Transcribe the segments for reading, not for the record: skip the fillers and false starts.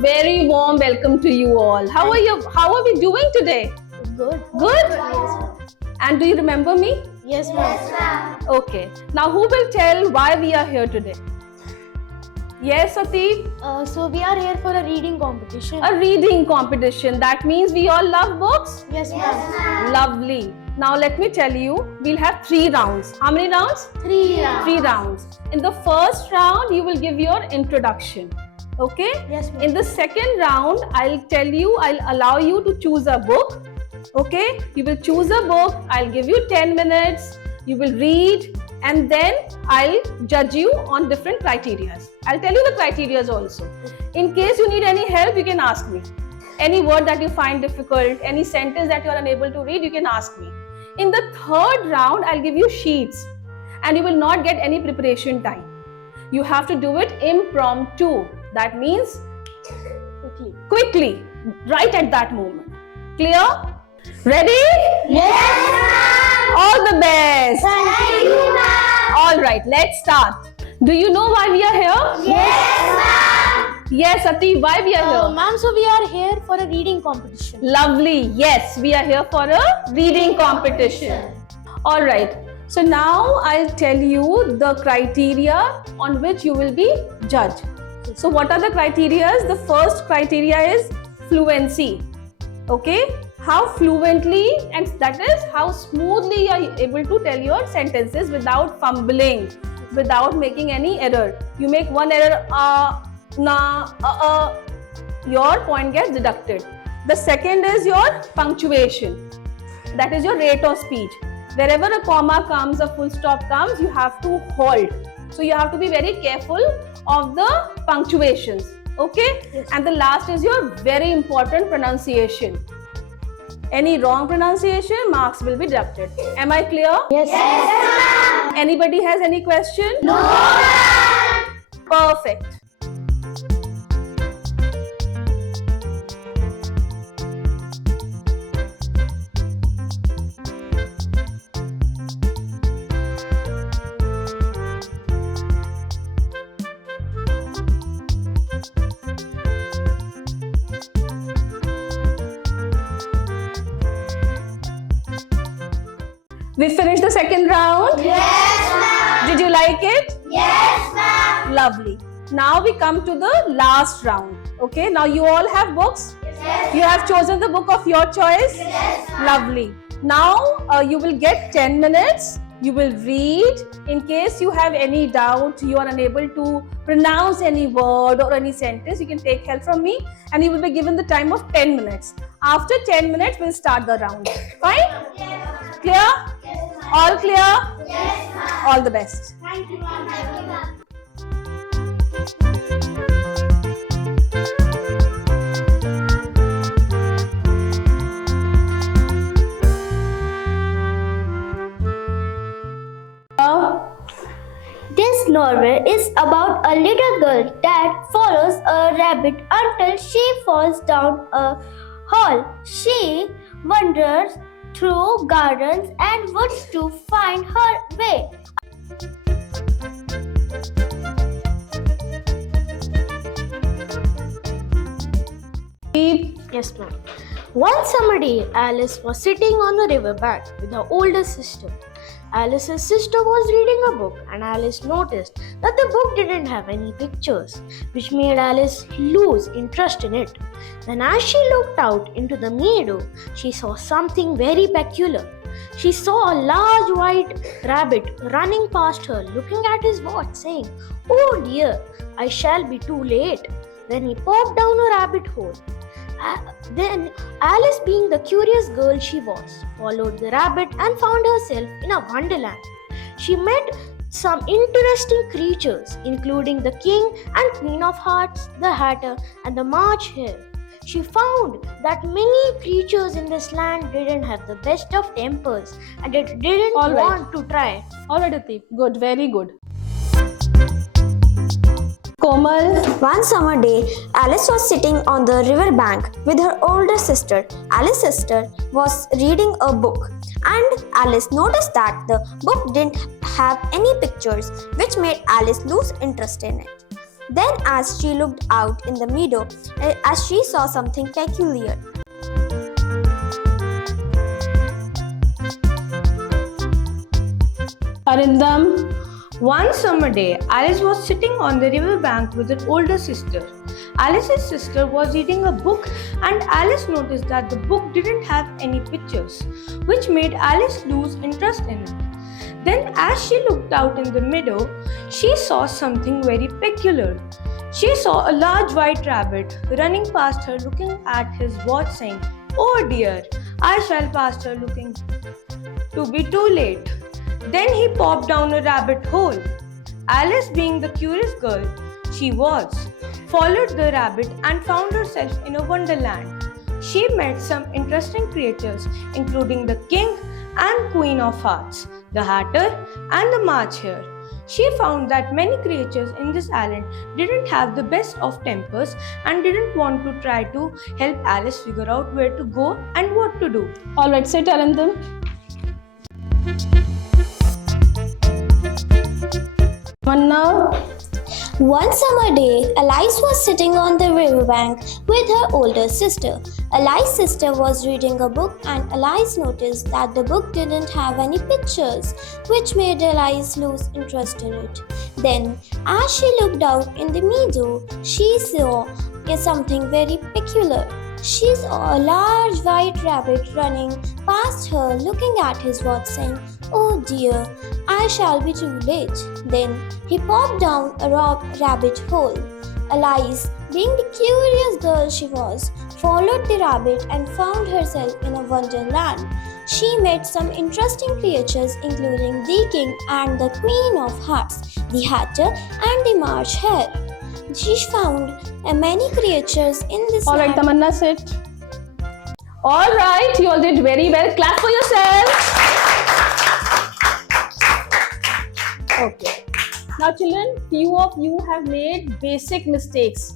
Very warm welcome to you all. How are you? How are we doing today? Good. Good? Yes, ma'am. And do you remember me? Yes, ma'am. Okay. Now who will tell why we are here today? Yes, Atif? So we are here for a reading competition. A reading competition. That means we all love books? Yes, ma'am. Lovely. Now let me tell you, we'll have 3 rounds. How many rounds? 3 rounds. 3 rounds. In the first round, you will give your introduction. Okay? Yes, ma'am. In the second round, I'll allow you to choose a book. Okay? You will choose a book. I'll give you 10 minutes. You will read and then I'll judge you on different criteria. I'll tell you the criteria also. In case you need any help, you can ask me. Any word that you find difficult, any sentence that you are unable to read, you can ask me. In the third round, I'll give you sheets and you will not get any preparation time. You have to do it impromptu. That means quickly, right at that moment. Clear? Ready? Yes, All the best. Thank you, ma'am. All right, let's start. Do you know why we are here? Yes, ma'am. Yes, Atif, why we are here? Ma'am, so we are here for a reading competition. Lovely. Yes, we are here for a reading competition. All right. So now I'll tell you the criteria on which you will be judged. So what are the criteria? The first criteria is fluency. Okay? How fluently, and that is how smoothly you are able to tell your sentences without fumbling, without making any error. You make one error, your point gets deducted. The second is your punctuation. That is your rate of speech. Wherever a comma comes, a full stop comes, you have to halt. So you have to be very careful of the punctuations. Okay? Yes. And the last is your very important pronunciation. Any wrong pronunciation, marks will be deducted. Am I clear? Yes, ma'am. Anybody has any question? No, ma'am. Perfect. We finished the second round? Yes, ma'am. Did you like it? Yes, ma'am. Lovely. Now we come to the last round. Okay, now you all have books? Yes. You have chosen the book of your choice? Yes, ma'am. Lovely. Now you will get 10 minutes. You will read. In case you have any doubt, you are unable to pronounce any word or any sentence, you can take help from me and you will be given the time of 10 minutes. After 10 minutes, we'll start the round. Fine? Yes, Clear? ma'am. All clear? Yes, ma'am. All the best. Thank you, ma'am. Thank you, ma'am. This novel is about a little girl that follows a rabbit until she falls down a hole. She wanders through gardens and woods to find her way. Yes, ma'am. One summer day, Alice was sitting on the river bank with her older sister. Alice's sister was reading a book, and Alice noticed that the book didn't have any pictures, which made Alice lose interest in it. Then, as she looked out into the meadow, she saw something very peculiar. She saw a large white rabbit running past her, looking at his watch, saying, "Oh dear, I shall be too late." Then he popped down a rabbit hole. Then Alice, being the curious girl she was, followed the rabbit and found herself in a wonderland. She met some interesting creatures, including the King and Queen of Hearts, the Hatter, and the March Hare. She found that many creatures in this land didn't have the best of tempers and it didn't All right. want to try. All right, Atif. Good. Very good. Komal. One summer day, Alice was sitting on the river bank with her older sister. Alice's sister was reading a book, and Alice noticed that the book didn't have any pictures, which made Alice lose interest in it. Then, as she looked out in the meadow, as she saw something peculiar. Arindam. One summer day, Alice was sitting on the river bank with her older sister. Alice's sister was reading a book, and Alice noticed that the book didn't have any pictures, which made Alice lose interest in it. Then, as she looked out in the meadow, she saw something very peculiar. She saw a large white rabbit running past her, looking at his watch, saying, "Oh dear, I shall pass her looking to be too late." Then he popped down a rabbit hole. Alice, being the curious girl she was, followed the rabbit and found herself in a wonderland. She met some interesting creatures, including the king and queen of hearts, the hatter, and the March hare. She found that many creatures in this island didn't have the best of tempers and didn't want to try to help Alice figure out where to go and what to do. All right, sit, Arindam. Manna. One summer day, Alice was sitting on the riverbank with her older sister. Alice's sister was reading a book, and Alice noticed that the book didn't have any pictures, which made Alice lose interest in it. Then, as she looked out in the meadow, she saw something very peculiar. She saw a large white rabbit running past her, looking at his watch, saying, "Oh dear, I shall be too late." Then he popped down a rabbit hole. Alice, being the curious girl she was, followed the rabbit and found herself in a wonderland. She met some interesting creatures, including the king and the queen of hearts, the hatter, and the March hare. She found many creatures in this All right, land. Tamanna, sit. All right, you all did very well. Clap for yourselves. Okay. Now, children, few of you have made basic mistakes.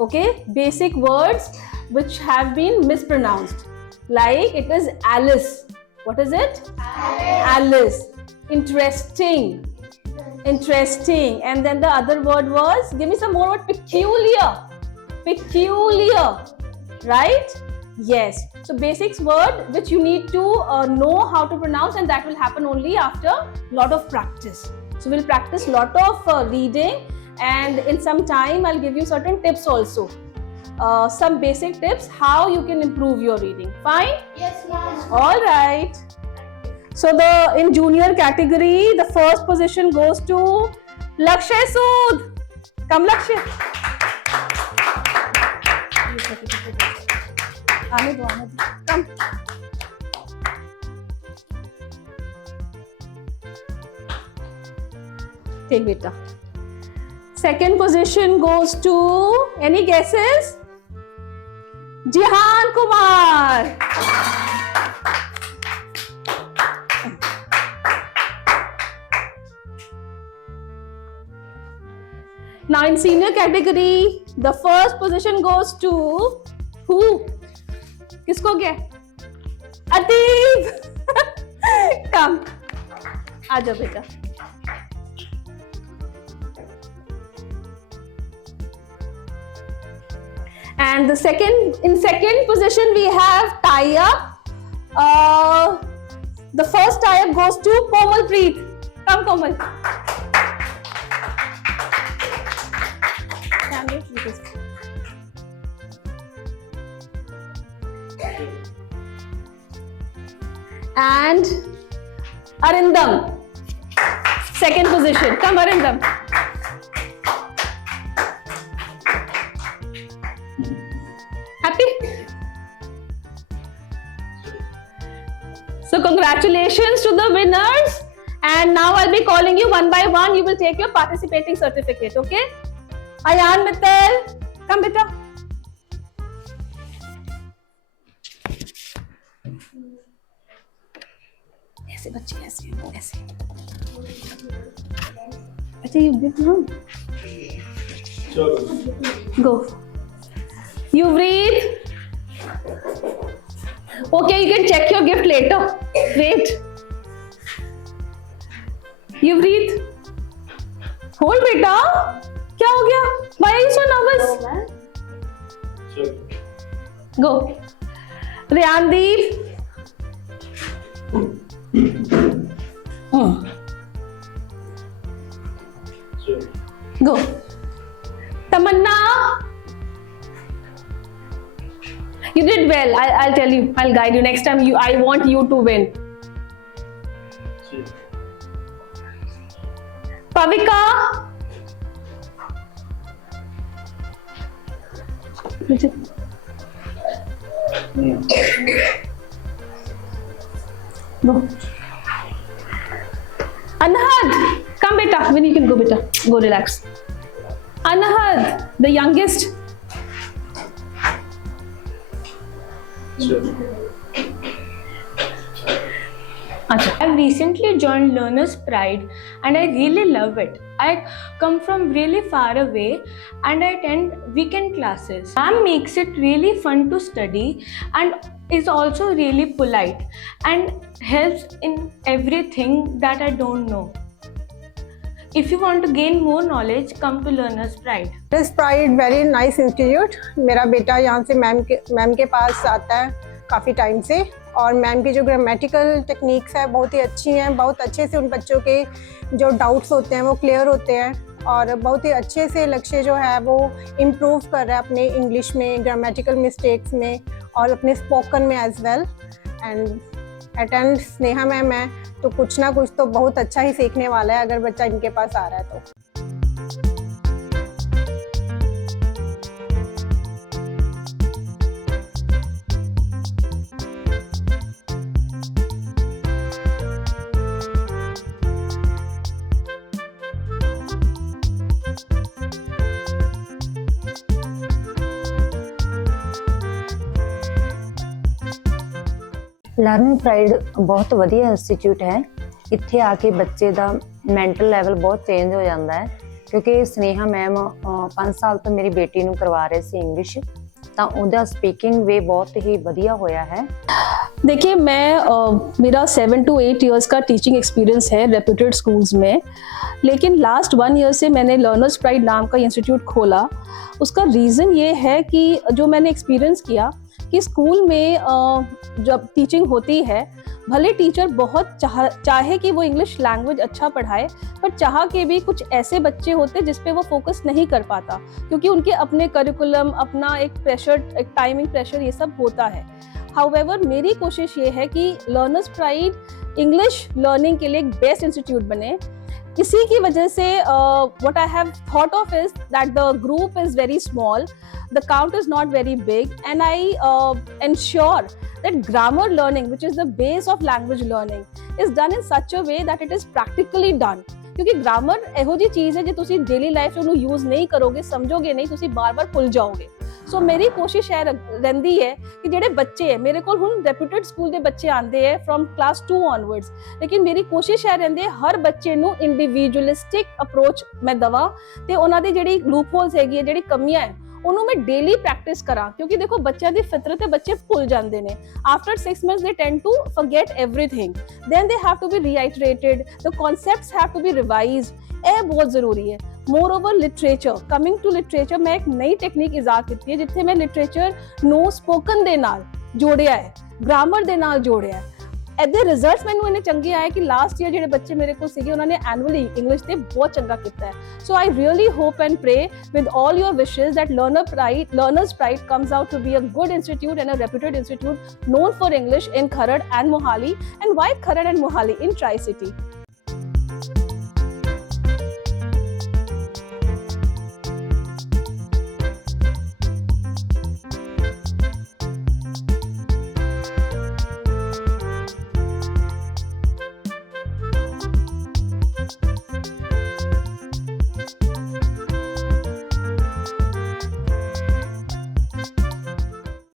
Okay, basic words which have been mispronounced. Like it is Alice. What is it? Alice. Interesting. Interesting. And then the other word was, give me some more word, peculiar. Peculiar. Right? Yes. So basics word which you need to know how to pronounce, and that will happen only after lot of practice. So we'll practice lot of reading, and in some time I'll give you certain tips also. Some basic tips how you can improve your reading. Fine? Yes, ma'am. All right. So in junior category, the first position goes to Lakshay Sood. Come, Lakshay. Aane do. Come. Take beta. Second position goes to, any guesses? Jihan Kumar. Now in senior category, the first position goes to who? किसको गया? अतीब. Come. आ जाओ बेटा. And in second position we have tie up. The first tie up goes to Komal Preet. Come, Komal. And Arindam, second position. Come, Arindam. Happy? So congratulations to the winners. And now I'll be calling you one by one. You will take your participating certificate, okay? Ayan Mittal, come beta. ऐसे बच्चे ऐसे वो ऐसे. अच्छा you give room. Go. You breathe. Okay, you can check your gift later. Wait. You breathe. Hold बेटा. क्या हो गया? Why are you so nervous? Go. Riyandeep. Go. Tamanna. You did well. I'll tell you. I'll guide you. Next time I want you to win. Pavika. Go. Anahad, come beta. When you can go beta. Go relax. Anahad, the youngest. I've recently joined Learner's Pride and I really love it. I come from really far away and I attend weekend classes. Ma'am makes it really fun to study and is also really polite and helps in everything that I don't know. If you want to gain more knowledge, come to Learner's Pride. Learner's Pride very nice institute. मेरा बेटा यहाँ से ma'am के पास आता है काफ़ी time से, और मैम की जो ग्रामेटिकल टेक्निक्स है बहुत ही अच्छी हैं। बहुत अच्छे से उन बच्चों के जो डाउट्स होते हैं वो क्लियर होते हैं, और बहुत ही अच्छे से लक्ष्य जो है वो इम्प्रूव कर रहा है अपने इंग्लिश में, ग्रामेटिकल मिस्टेक्स में और अपने स्पोकन में as well. And attend Sneha ma'am है तो कुछ ना कुछ तो बहुत अच्छा ही सीखने वाला है अगर बच्चा इनके पास आ रहा है तो। ਲਰਨਿੰਗ ਪ੍ਰਾਈਡ ਬਹੁਤ ਵਧੀਆ ਇੰਸਟੀਚਿਊਟ ਹੈ। ਇੱਥੇ ਆ ਕੇ ਬੱਚੇ ਦਾ ਮੈਂਟਲ ਲੈਵਲ ਬਹੁਤ ਚੇਂਜ ਹੋ ਜਾਂਦਾ ਹੈ, ਕਿਉਂਕਿ ਸਨੇਹਾ ਮੈਮ 5 ਸਾਲ ਤੋਂ ਮੇਰੀ ਬੇਟੀ ਨੂੰ ਕਰਵਾ ਰਹੇ ਸੀ ਇੰਗਲਿਸ਼, ਤਾਂ ਉਹਦਾ स्पीकिंग वे बहुत ही बढ़िया होया है। देखिए मेरा 7 to 8 इयर्स का टीचिंग एक्सपीरियंस है रेप्यूटेड स्कूल्स में, लेकिन लास्ट 1 ईयर से मैंने लर्नर्स प्राइड नाम का इंस्टीट्यूट खोला। उसका रीज़न ये है कि जो मैंने एक्सपीरियंस किया कि स्कूल में जब टीचिंग होती है, भले टीचर बहुत चाहे कि वो इंग्लिश लैंग्वेज अच्छा पढ़ाए, पर चाह के भी कुछ ऐसे बच्चे होते जिस पे वो फोकस नहीं कर पाता, क्योंकि उनके अपने करिकुलम, अपना एक प्रेशर, एक टाइमिंग प्रेशर, ये सब होता है। हाउएवर मेरी कोशिश ये है कि लर्नर्स प्राइड इंग्लिश लर्निंग के लिए एक बेस्ट इंस्टीट्यूट बने। इसी की वजह से what I have thought of is that the group is very small, the count is not very big, and I ensure that grammar learning, which is the base of language learning, is done in such a way that it is practically done. क्योंकि grammar ਇਹੋ ਜਿਹੀ ਚੀਜ਼ ਹੈ ਜੇ ਤੁਸੀਂ daily life 'ਚ ਉਹਨੂੰ use ਨਹੀਂ ਕਰੋਗੇ, ਸਮਝੋਗੇ ਨਹੀਂ, ਤੁਸੀਂ ਬਾਰ-ਬਾਰ ਭੁੱਲ ਜਾਓਗੇ। ਸੋ ਮੇਰੀ ਕੋਸ਼ਿਸ਼ ਹੈ ਰਹਿੰਦੀ ਹੈ ਕਿ ਜਿਹੜੇ ਬੱਚੇ ਹੈ ਮੇਰੇ ਕੋਲ ਹੁਣ ਰੈਪਿਊਟਡ ਸਕੂਲ ਦੇ ਬੱਚੇ ਆਉਂਦੇ ਹੈ ਫਰਮ ਕਲਾਸ 2 ਔਨਵਰਡਸ, ਲੇਕਿਨ ਮੇਰੀ ਕੋਸ਼ਿਸ਼ ਹੈ ਰਹਿੰਦੀ ਹੈ ਹਰ ਬੱਚੇ ਨੂੰ ਇੰਡੀਵਿਜੂਅਲਿਸਟਿਕ ਅਪਰੋਚ ਮੈਂ ਦਵਾਂ ਤੇ ਉਹਨਾਂ ਦੀ ਜਿਹੜੀ ਲੂਪ ਹੋਲਸ ਹੈਗੀ ਹੈ, ਜਿਹੜੀ ਕਮੀਆਂ ਹੈ, ਉਹਨੂੰ ਮੈਂ ਡੇਲੀ ਪ੍ਰੈਕਟਿਸ ਕਰਾਂ। ਕਿਉਂਕਿ ਦੇਖੋ ਬੱਚਿਆਂ ਦੀ ਫਿਤਰਤ ਹੈ, ਬੱਚੇ ਭੁੱਲ ਜਾਂਦੇ ਨੇ। After 6 months they tend to forget everything, then they have to be reiterated, the concepts have to be revised। ਇਹ ਬਹੁਤ ਜ਼ਰੂਰੀ ਹੈ। Moreover literature, coming to literature, ਮੈਂ ਇੱਕ ਨਈ ਟੈਕਨੀਕ ਇਜਾਦ ਕੀਤੀ ਹੈ ਜਿੱਥੇ ਮੈਂ ਲਿਟਰੇਚਰ ਨੂੰ ਸਪੋਕਨ ਦੇ ਨਾਲ ਜੋੜਿਆ ਹੈ, ਗ੍ਰਾਮਰ ਦੇ ਨਾਲ ਜੋੜਿਆ ਹੈ। ਇਹਦੇ ਰਿਜ਼ਲਟਸ ਮੈਨੂੰ ਇੰਨੇ ਚੰਗੇ ਆਏ ਕਿ ਲਾਸਟ ਈਅਰ ਜਿਹੜੇ ਬੱਚੇ ਮੇਰੇ ਕੋਲ ਸੀਗੇ ਉਹਨਾਂ ਨੇ ਐਨੂਅਲੀ ਇੰਗਲਿਸ਼ ਤੇ ਬਹੁਤ ਚੰਗਾ ਕੀਤਾ ਹੈ। So I really hope and pray with all your wishes that Learner's Pride comes out to be a good institute and a reputed institute known for English in Kharad and Mohali, and why Kharad and Mohali? In Tri-City.